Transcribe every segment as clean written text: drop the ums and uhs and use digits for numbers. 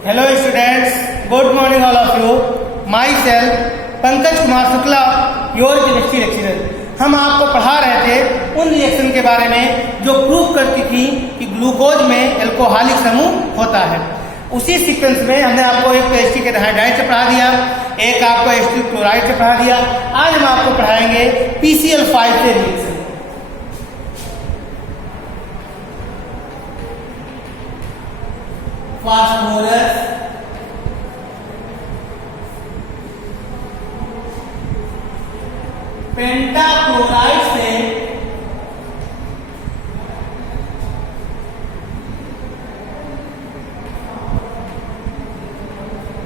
Hello students, good morning all of you. Myself Pankaj Kumar Shukla, your chemistry lecturer. हम आपको पढ़ा रहे थे उन रिएक्शन के बारे में जो प्रूव करती थी कि ग्लूकोज में एल्कोहलिक समूह होता है। उसी सीक्वेंस में हमने आपको एक एसिटिक एनहाइड्राइड से पढ़ा दिया, एक आपको एसिटिक क्लोराइड से पढ़ा दिया। आज हम आपको पढ़ाएंगे PCl5 से रिएक्शन। फास्फोरस पेंटाक्लोराइड से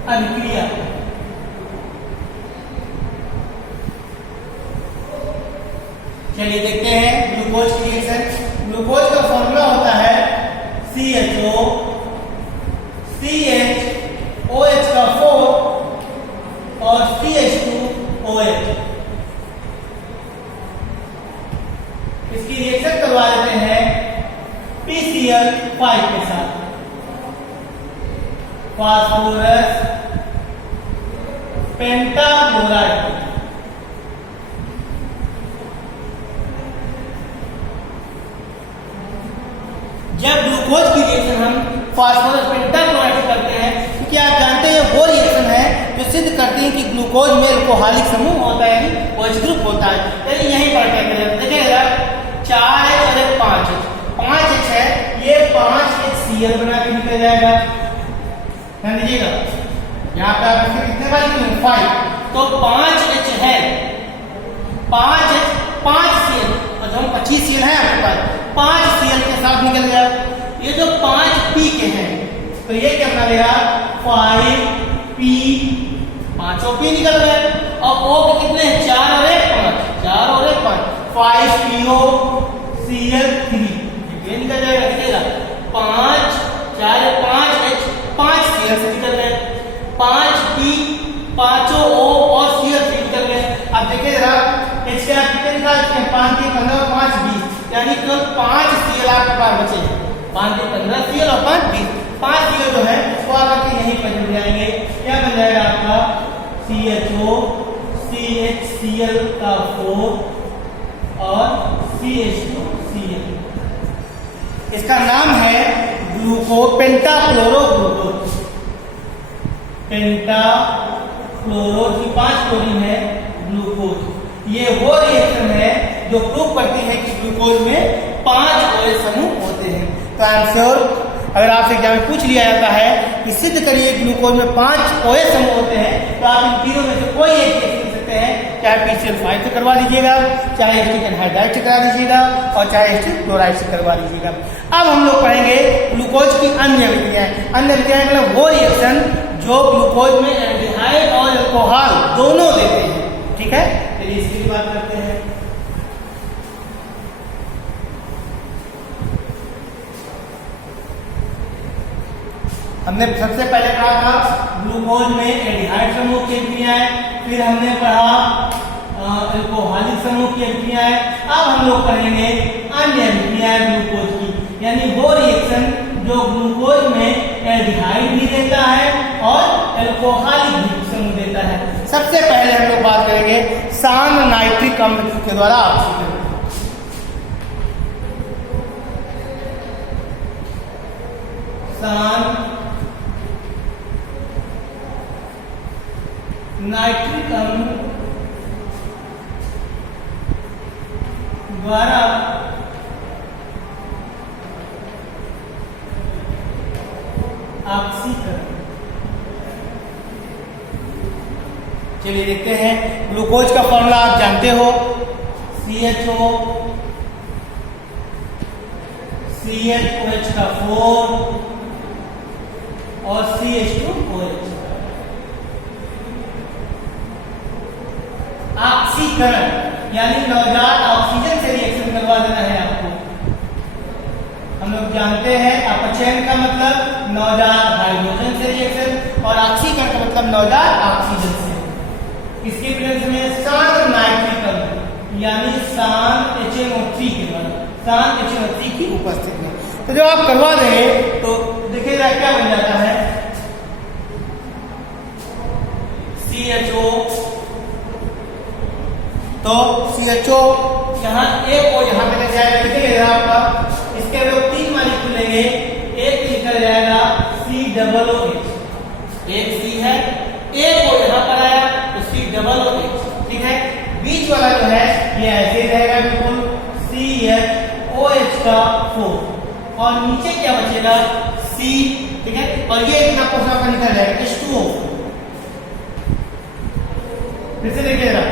अभिक्रिया। चलिए देखते हैं ग्लूकोज की रिएक्शन। ग्लूकोज का फॉर्मूला होता है CHO, CH, OH का 4 और CH2OH। इसकी रिएक्शन करवा देते हैं PCl5 के साथ। Phosphorus pentachloride. जब ग्लूकोज की रिएक्शन हम फास्फोरस पेंटाक्लोराइड से करते हैं, क्योंकि आप जानते हैं वो रिएक्शन है जो सिद्ध करती है कि ग्लूकोज में एल्कोहलिक समूह होता है, यानी OH ग्रुप होता है। चलिए यहीं पर देखिएगा 4H और 5H। 5H है, ये 5HCl बना के निकल जाएगा। ध्यान दीजिएगा, यहाँ पे आप इसके कितने बार लिखेंगे 5, तो 5H है, 5H 5Cl, और जो 25Cl है आपके पास 5Cl के साथ निकल गया। ये जो 5P के हैं, तो ये क्या बना देगा 5P, 5 P निकल गए। और O के कितने हैं 4 और 1 5, 4 और 1 5, 5PO Cl3 ये निकल जाएगा। देखिएगा 5 4 5H 5Cl से निकल गए, 5P 5 O और Cl3 निकल गए। अब देखिए जरा H के आप कितने निकालते हैं 5 के 15 और 5 20, यानी केवल 5 Cl आपके पास बचे। 5 के 15 Cl और 5 20, 5 Cl जो है वो आकर के यहीं पर जुड़ जाएंगे। क्या बन जाएगा आपका CHO, CHCl का 4 और CH2Cl। इसका नाम है पेंटाक्लोरोग्लूकोज। पेंटाक्लोरो की 5 क्लोरीन है ग्लूकोज। ये वो रिएक्शन है जो प्रूव करती है कि ग्लूकोज में 5 OH समूह होते हैं। तो आई एम श्योर अगर आपसे एग्जाम में पूछ लिया जाता है कि सिद्ध करिए ग्लूकोज में 5 OH समूह होते हैं, तो आप इन तीनों में से कोई एक लिख सकते हैं। चाहे PCl5 से करवा लीजिएगा, चाहे एसिटिक एनहाइड्राइड से करा दीजिएगा, और चाहे एसिटिक क्लोराइड से करवा लीजिएगा। अब हम लोग पढ़ेंगे ग्लूकोज की अन्य अभिक्रियाएं। अन्य अभिक्रियाएं मतलब वो रिएक्शन जो ग्लूकोज में एल्डिहाइड और अल्कोहल दोनों देते हैं। ठीक है, चलिए इसकी बात करते हैं। हमने सबसे पहले पढ़ा था ग्लूकोज में एल्डिहाइड समूह की अभिक्रियाएं, फिर हमने पढ़ा अल्कोहलिक समूह की अभिक्रियाएं। अब हम लोग पढ़ेंगे अन्य अभिक्रियाएं ग्लूकोज की, यानी वो रिएक्शन जो ग्लूकोज में एल्डिहाइड भी देता है और एल्कोहलिक भी समूह देता है। सबसे पहले हम लोग बात करेंगे सान नाइट्रिक अम्ल के द्वारा ऑक्सीकरण। सान नाइट्रिक अम्ल द्वारा ऑक्सीकरण। चलिए देखते हैं ग्लूकोज का फॉर्मूला आप जानते हो, CHO, CHOH का 4 और CH2OH। ऑक्सीकरण यानी नवजात ऑक्सीजन से रिएक्शन करवा देना है आपको। हम लोग जानते हैं अपचयन का मतलब नवजात हाइड्रोजन से रिएक्शन, और ऑक्सीकरण का मतलब नवजात ऑक्सीजन से। इसके प्रेजेंस में शांत नाइट्रिक अम्ल यानी शांत HNO3 के द्वारा, शांत HNO3 की उपस्थिति में। तो जब आप करवा देंगे तो देखिएगा क्या बन जाता है तो CHO यहाँ एक O यहाँ पे लग जाएगा, लिखेगा आपका। इसके अगर 3 मॉलिक्यूल लेंगे, एक निकल जाएगा COOH, एक C है, एक O यहाँ पर आया तो COOH, ठीक है। बीच वाला जो है ये ऐसे रहेगा बिल्कुल CHOH का 4, और नीचे क्या बचेगा C, ठीक है। और ये इतना पोषण का निकल जाएगा H2O। फिर से देखिए जरा,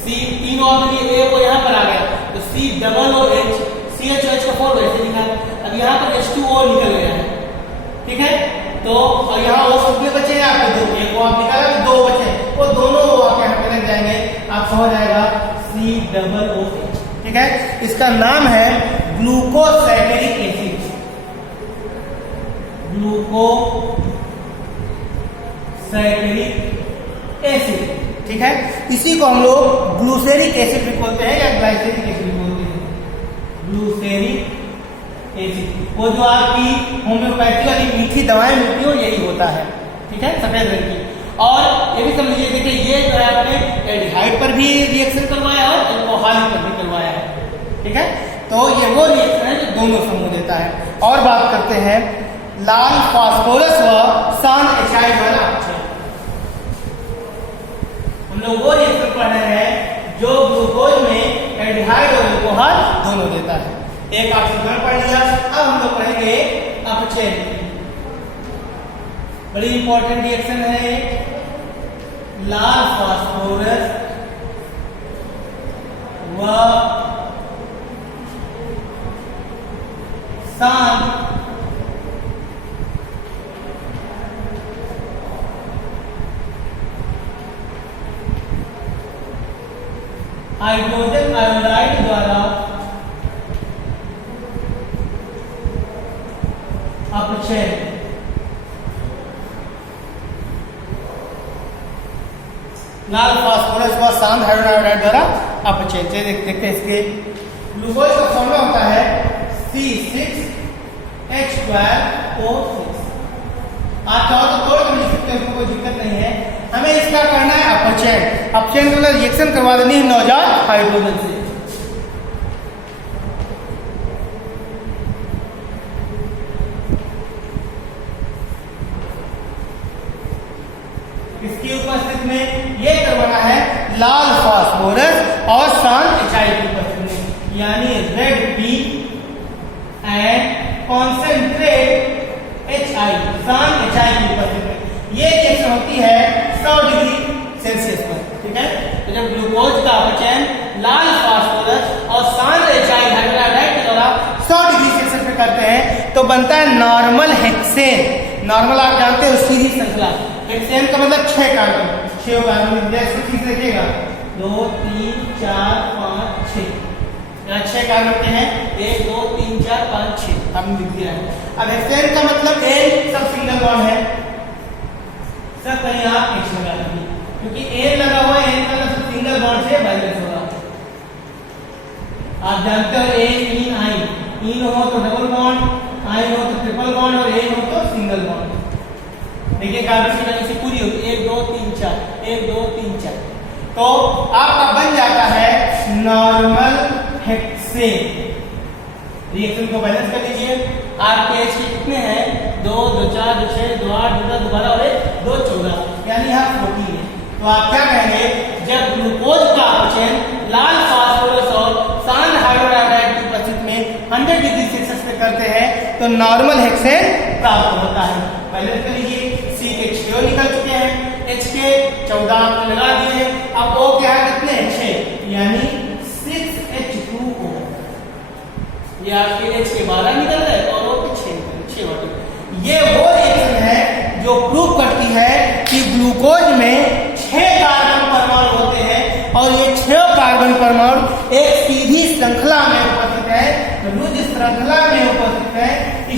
C 3 और एक O यहाँ पर आ गया तो COOH, CHOH का 4 वैसे निकला। अब यहाँ पर H2O निकल गया है, ठीक है। तो और यहाँ O कितने बचे हैं आपके? 2, एक O आप निकाला तो 2 बचे, वो दोनों O आपके यहाँ पे लग जाएंगे, आपका हो जाएगा COOH, ठीक है। इसका नाम है ग्लूकोसैकेरिक एसिड, ग्लूकोसैकेरिक एसिड, ठीक है। इसी को हम लोग ग्लूसेरिक एसिड भी बोलते हैं या ग्लाइसेरिक एसिड भी बोलते हैं। ग्लूसेरिक एसिड वो जो आपकी होम्योपैथी वाली मीठी दवाएं मिलती हो यही होता है, ठीक है, सफेद रंग की। और ये भी समझिए, देखिए ये जो है आपने एल्डिहाइड पर भी रिएक्शन करवाया और अल्कोहल पर भी करवाया है, ठीक है। तो ये वो रिएक्शन है जो दोनों समूह देता है। और बात करते हैं लाल फास्फोरस व सान एचाइड वाला अपचय। हम लोग वो रिएक्शन पढ़ रहे हैं जो ग्लूकोज में एल्डिहाइड और अल्कोहल दोनों देता है। एक ऑक्सीजन पढ़ लिया, अब हम लोग पढ़ेंगे अपचय। बड़ी इंपॉर्टेंट रिएक्शन है लाल फास्फोरस व सान हाइड्रोजन आयोडाइड द्वारा अपचय। लाल फास्फोरस व सान हाइड्रोजन द्वारा अपचय। देखते हैं इसके ग्लूकोज का फॉर्मूला होता है C6H12O6। आप चाहो तो तोड़ कर लिख सकते हैं, कोई दिक्कत नहीं है। हमें इसका करना है अपचय। अपचय का मतलब रिएक्शन करवा देनी है नवजात हाइड्रोजन से। इसकी उपस्थिति में ये करवाना है लाल फास्फोरस और सान एचाइड की उपस्थिति में, यानी red P and concentrate HI, सान HI की उपस्थिति में। ये रिएक्शन होती है 100 डिग्री सेल्सियस पर, ठीक है। तो जब ग्लूकोज का अपचयन लाल फास्फोरस और सान HI हाइड्रोलाइड के द्वारा 100 डिग्री सेल्सियस पे करते हैं तो बनता है नॉर्मल हेक्सेन। नॉर्मल आप जानते हो सीधी श्रृंखला। हेक्सेन का मतलब 6 कार्बन, 6 कार्बन जैसे ठीक रखिएगा, 2 3 4 5 6, यहाँ 6 कार्बन के हैं, 1 2 3 4 5 6 हमने लिख दिया है। अब हेक्सेन का मतलब N सब सिंगल बॉन्ड है, सब कहीं आप H लगा दीजिए क्योंकि N लगा हुआ है, N का मतलब सिंगल बॉन्ड से बैलेंस होगा। आप जानते हो इन आइन, इन हो तो डबल बॉन्ड, आइन हो तो ट्रिपल बॉन्ड और एन हो तो सिंगल बॉन्ड। देखिए कार्बन की वैल्यू से पूरी होगी 1 2 3 4, 1 2 3 4, तो आपका बन जाता है नॉर्मल हेक्सेन। रिएक्शन को बैलेंस कर लीजिए। आपके H के कितने हैं? 2 2 4 2 6 2 8 2 10 12 और 1 2 14, यानी यहाँ 14 है। तो आप क्या कहेंगे, जब ग्लूकोज का अपचयन लाल फास्फोरस और सान हाइड्रोलाइड की उपस्थिति में 100 डिग्री सेल्सियस पे करते हैं तो नॉर्मल हेक्सेन प्राप्त होता है। बैलेंस कर लीजिए। C के 6 निकल चुके हैं, H के 14 आपने लगा दिए हैं। अब O क्या है, कितने 6, यानी 6H2O। ये आपके H के 12 निकल गए और O के 6 वाले। ये वो रिएक्शन है जो प्रूव करती है कि ग्लूकोज में 6 कार्बन परमाणु होते हैं और ये 6 कार्बन परमाणु एक सीधी श्रृंखला में उपस्थित है, रुज श्रृंखला में उपस्थित है,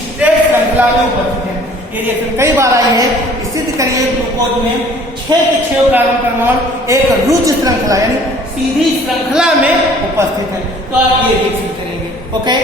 स्ट्रेट श्रृंखला में उपस्थित है। ये रिएक्शन कई बार आई है। सिद्ध करिए ग्लूकोज में 6 के 6 कार्बन परमाणु एक रुज श्रृंखला यानी सीधी श्रृंखला में उपस्थित है, तो आप ये रिएक्शन करेंगे। ओके।